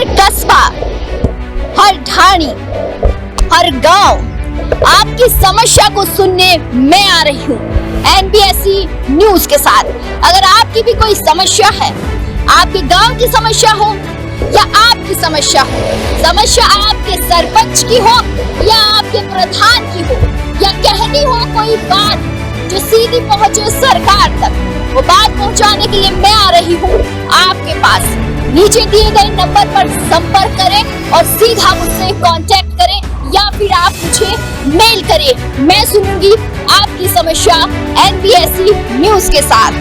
हर कस्बा, हर ढाणी, हर गांव आपकी समस्या को सुनने मैं आ रही हूँ NBSC न्यूज के साथ। अगर आपकी भी कोई समस्या है, आपके गांव की समस्या हो या आपकी समस्या हो, समस्या आपके सरपंच की हो या आपके प्रधान की हो, या कहनी हो कोई बात जो सीधी पहुंचे सरकार तक, वो बात पहुंचाने के लिए मैं आ रही हूँ आपके पास। नीचे दिए गए नंबर पर संपर्क करें और सीधा मुझसे कांटेक्ट करें या फिर आप मुझे मेल करें। मैं सुनूंगी आपकी समस्या NBSC न्यूज के साथ।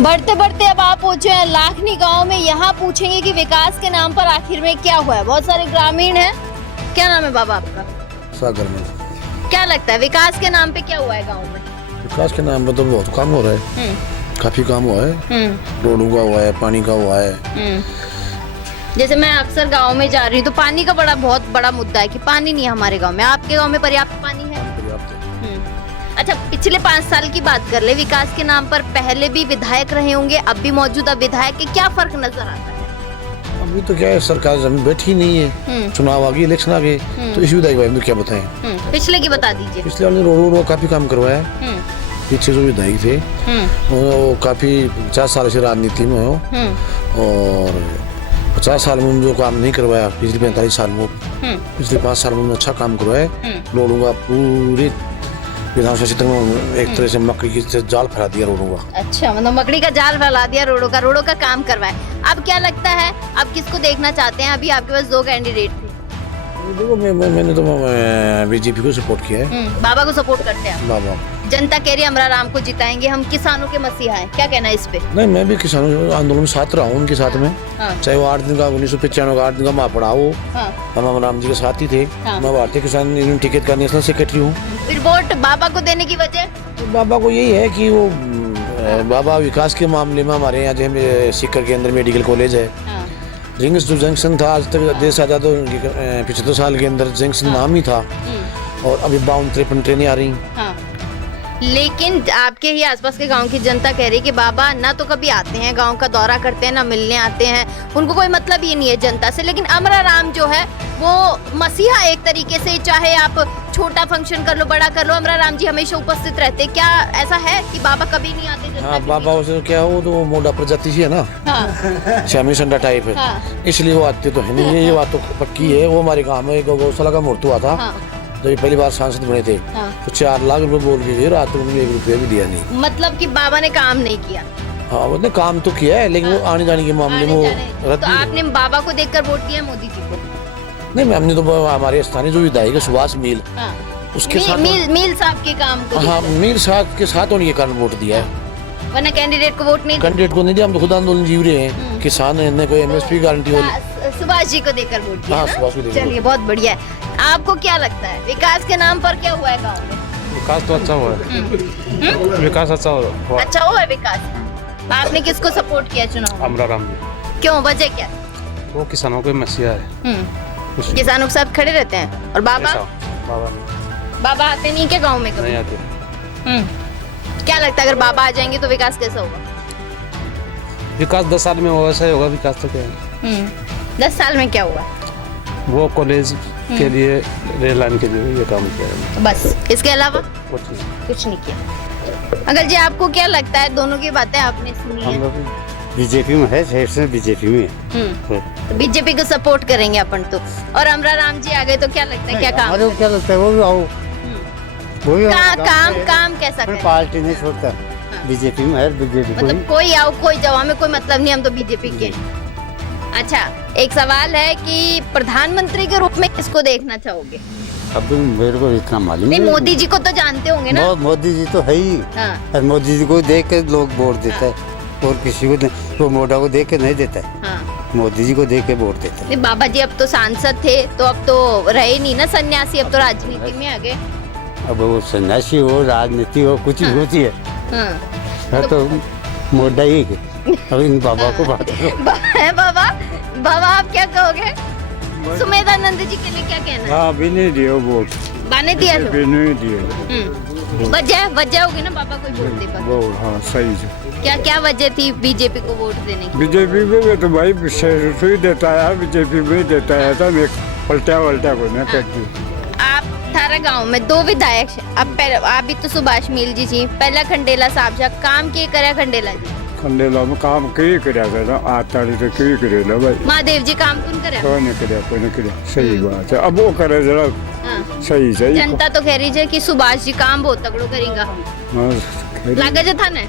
बढ़ते बढ़ते अब आप पहुंचे हैं लाखनी गांव में। यहाँ पूछेंगे कि विकास के नाम पर आखिर में क्या हुआ है। बहुत सारे ग्रामीण हैं। क्या नाम है बाबा आपका? सागर में। क्या लगता है विकास के नाम पे क्या हुआ है गांव में? विकास के नाम पे तो बहुत काम हो रहा है, काफी काम हुआ है। रोडों का हुआ है, पानी का हुआ है। जैसे मैं अक्सर गांव में जा रही हूँ तो पानी का बहुत बड़ा मुद्दा है कि पानी नहीं है हमारे गांव में। आपके गांव में पर्याप्त पानी है? अच्छा, पिछले 5 साल की बात कर ले, विकास के नाम पर पहले भी विधायक रहे होंगे, अब भी मौजूदा विधायक के क्या फर्क नजर आता है? अभी तो क्या है, सरकार जमीन बैठी नहीं है, चुनाव आ गए, इलेक्शन आ गए, तो इस विधायक भाई क्या बताएं। पिछले की बता दीजिए। पिछले वाले रोड का काफी काम करवाया। पीछे जो विधायक थे वो काफी 50 साल से राजनीति में हो, और 50 साल में जो काम नहीं करवाया पिछले 45 साल में, पिछले 5 साल में अच्छा काम करवाया। रोडों का पूरे विधानसभा क्षेत्र में एक तरह से मकड़ी की जाल फैला दिया रोडों का। अच्छा, मतलब मकड़ी का जाल फैला दिया रोडों का काम करवाए। अब क्या लगता है, अब किसको देखना चाहते हैं? अभी आपके पास 2 कैंडिडेट थे। देखो मैंने तो बीजेपी को सपोर्ट किया है। बाबा को सपोर्ट करते हैं बाबा। जनता कह रही है अमराराम को जिताएंगे, हम किसानों के मसीहा हैं। क्या कहना है इस पे? नहीं, मैं भी किसानों आंदोलन में साथ रहा हूँ, उनके साथ में। चाहे वो 8 दिन का 1995 का 8 दिन का महापड़ा हो, हम अमराराम जी के साथ ही थे। मैं भारतीय किसान यूनियन टिकट का नेशनल सेक्रेटरी हूँ। फिर वोट बाबा को देने की वजह? बाबा को यही है कि वो बाबा विकास के मामले में हमारे यहाँ जो सीकर के अंदर मेडिकल कॉलेज है, रिंग्स जो जंक्शन था, आज तक देश आजाद 75 साल के अंदर जंक्शन नाम ही था, और अभी 52-53 ट्रेनें आ रही। लेकिन आपके ही आसपास के गांव की जनता कह रही है कि बाबा ना तो कभी आते हैं, गांव का दौरा करते हैं, ना मिलने आते हैं, उनको कोई मतलब ही नहीं है जनता से। लेकिन अमराराम जो है वो मसीहा एक तरीके से, चाहे आप छोटा फंक्शन कर लो, बड़ा कर लो, अमराराम जी हमेशा उपस्थित रहते। क्या ऐसा है कि बाबा कभी नहीं आते जनता? हाँ, बाबा से क्या हो, तो मोटा प्रजाति है ना, श्यामी संडा टाइप है, इसलिए वो आते तो है नहीं। ये बात तो पक्की है। वो हमारे गाँव में एक गौशाला का मूर्ति हुआ था, जब पहली बार सांसद बने थे, तो 4 लाख रुपए बोल के रात को 1 रुपया भी दिया नहीं। मतलब कि बाबा ने काम नहीं किया? हाँ, उसने काम तो किया है, लेकिन वो आने जाने के मामले में तो आपने बाबा को देखकर वोट दिया मोदी जी को? नहीं, हमने तो हमारे स्थानीय जो विधायक है सुभाष मील, उसके साथ मील साहब के काम को। हाँ, मील साहब के साथ उनके कारण वोट दिया है, वरना कैंडिडेट को वोट नहीं? कैंडिडेट को नहीं दिया। हम तो खुद आंदोलन जीव रहे हैं, किसान है, कोई MSP गारंटी हो। सुभाष जी को देकर वोट दिया। हाँ, सुभाष को देकर। चलिए, बहुत बढ़िया है। आपको क्या लगता है विकास के नाम पर क्या हुआ है गाँव में? विकास तो अच्छा हुआ है। विकास अच्छा हुआ। अच्छा हुआ है विकास। आपने किसको सपोर्ट किया चुनाव? अमराराम जी। क्यों, वजह क्या? वो किसानों के मसीहा है। किसानों के साथ खड़े रहते हैं। और बाबा? बाबा आते नहीं क्या गाँव में कभी? नहीं आते। क्या लगता है अगर बाबा आ जाएंगे तो विकास कैसा होगा? विकास 10 साल में वैसा ही होगा। विकास तो क्या है, 10 साल में क्या हुआ? वो कॉलेज के लिए, रेल लाइन के लिए ये काम किया है, बस। इसके अलावा कुछ नहीं किया। अंकल जी, आपको क्या लगता है? दोनों की बातें आपने सुनी है। बीजेपी में है, शेर से बीजेपी में। बीजेपी को सपोर्ट करेंगे अपन तो। और अमराराम जी आ गए तो क्या लगता है, क्या काम? अरे क्या लगता है, वो भी आओ, वो भी काम कैसा करें? पार्टी नहीं छोड़ता, बीजेपी में है, बीजेपी मतलब कोई आओ कोई जाओ, हमें कोई मतलब नहीं, हम तो बीजेपी के। अच्छा, एक सवाल है कि प्रधानमंत्री के रूप में किसको देखना चाहोगे? अब मेरे को इतना मालूम नहीं, मोदी जी को तो जानते होंगे ना? मोदी जी तो है ही। और मोदी जी को देख के लोग वोट देता है, और किसी को वो मोटा को देख के नहीं देता है। मोदी जी को देख के वोट देता है। बाबा जी अब तो सांसद थे, तो अब तो रहे नहीं ना सन्यासी, अब तो राजनीति में आ गए। अब वो सन्यासी हो, राजनीति हो, कुछ भी होती है, तो मोटा ही है। अब इन बाबा को बात बाबा आप क्या कहोगे? सुमेधानंद जी के लिए क्या कहना है? हाँ, भी नहीं दिया वोट, बाने दिया भी नहीं दिया। वजह होगी ना बाबा कोई वोट दे पर। हाँ, सही है। क्या क्या वजह थी बीजेपी को वोट देने की? बीजेपी में तो भाई सुई देता है, बीजेपी में देता है तो मैं पलटा को ना करती। आप थारा गांव में 2 विधायक अब आप भी तो सुभाष मील जी जी पहला खंडेला साहब जा काम के करे खंडेला जी खंडेला में काम कई करया था आताड़ी तो कई करेला भाई। महादेव जी काम कौन करे? कोई नहीं करया सही बात है। अब वो करे जरा हाँ। सही जनता तो कह रही है कि सुभाष जी काम बहुत तगड़ो करेगा। हाँ लागे जो था ना?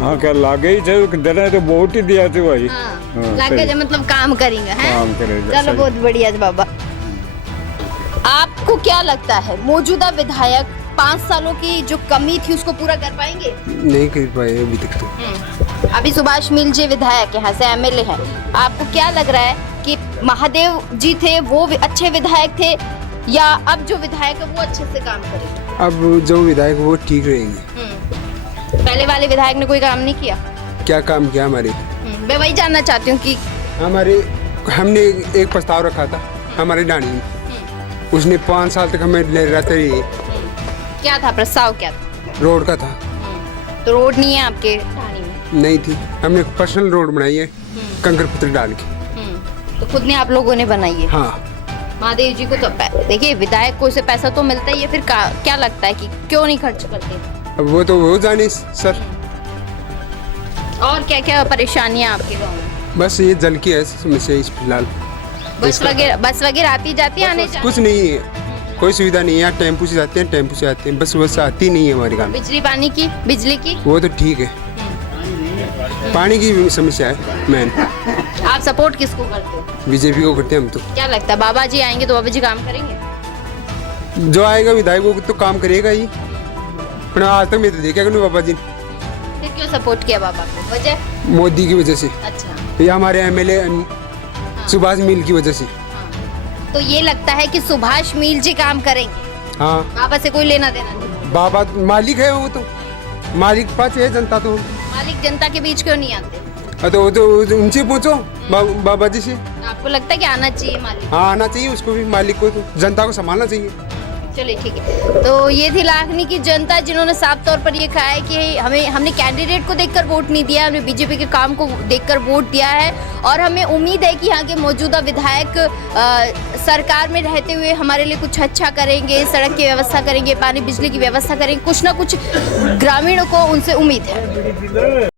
हाँ क्या लागे ही थे देना तो वोट ही दिया थे भाई। हाँ। लागे जो मतलब काम करेंगे हैं? काम करेगा। चलो बहुत बढ़िया जी बाबा। आपको क्या लगता है मौजूदा विधायक 5 सालों की जो कमी थी उसको पूरा कर पाएंगे? नहीं कर पाए अभी तक तो। अभी सुभाष मील जी विधायक यहाँ से एमएलए हैं, आपको क्या लग रहा है कि महादेव जी थे वो अच्छे विधायक थे या अब जो विधायक है वो अच्छे से काम करेंगे? अब जो विधायक वो ठीक रहेंगे। पहले वाले विधायक ने कोई काम नहीं किया? क्या काम किया हमारे? मैं वही जानना चाहती हूँ कि हमने एक प्रस्ताव रखा था हमारे डाणी में, उसने 5 साल तक हमें ले रहते रही। क्या था प्रस्ताव? क्या था? रोड का था। तो रोड नहीं है आपके ढाणी में? नहीं थी, हमने पर्सनल रोड बनाई है कंकर पत्थर डाल के। तो खुद ने आप लोगों ने बनाई है? हाँ। महादेव जी को तो देखिए विधायक को से पैसा तो मिलता ही है, फिर क्या लगता है कि क्यों नहीं खर्च करते? अब वो तो वो जाने सर। और क्या क्या परेशानियां आपके गाँव में? बस ये जल की है समस्या इस फिलहाल। बस वगैरह आती जाती है आने जाने? कुछ नहीं है, कोई सुविधा नहीं है। यहाँ टेम्पू से जाते हैं, टेम्पू से आते हैं, बस आती नहीं है हमारे गाँव में। बिजली पानी की? बिजली की वो तो ठीक है, पानी की समस्या है मेन। आप सपोर्ट किसको करते हो? बीजेपी को करते हैं हम तो। क्या लगता है बाबा जी आएंगे तो बाबा जी काम करेंगे? जो आएगा विधायक वो तो काम करेगा ही, पर आज तक मैं तो देखा नहीं बाबा जी। फिर क्यों सपोर्ट किया बाबा को? वजह? मोदी की वजह से, अच्छा। या हमारे एमएलए सुभाष मील की वजह से। तो ये लगता है कि सुभाष मील जी काम करेंगे? हाँ। बाबा से कोई लेना देना नहीं? बाबा मालिक है, वो तो मालिक पास है, जनता तो। मालिक जनता के बीच क्यों नहीं आते? तो वो तो उनसे पूछो बाबा जी से। आपको लगता है कि आना चाहिए मालिक? हाँ आना चाहिए उसको भी, मालिक को तो जनता को संभालना चाहिए। चलिए ठीक है। तो ये थी लाखनी की जनता जिन्होंने साफ तौर पर ये कहा है कि हमने कैंडिडेट को देखकर वोट नहीं दिया, हमने बीजेपी के काम को देखकर वोट दिया है और हमें उम्मीद है कि यहाँ के मौजूदा विधायक सरकार में रहते हुए हमारे लिए कुछ अच्छा करेंगे, सड़क की व्यवस्था करेंगे, पानी बिजली की व्यवस्था करेंगे, कुछ ना कुछ ग्रामीणों को उनसे उम्मीद है।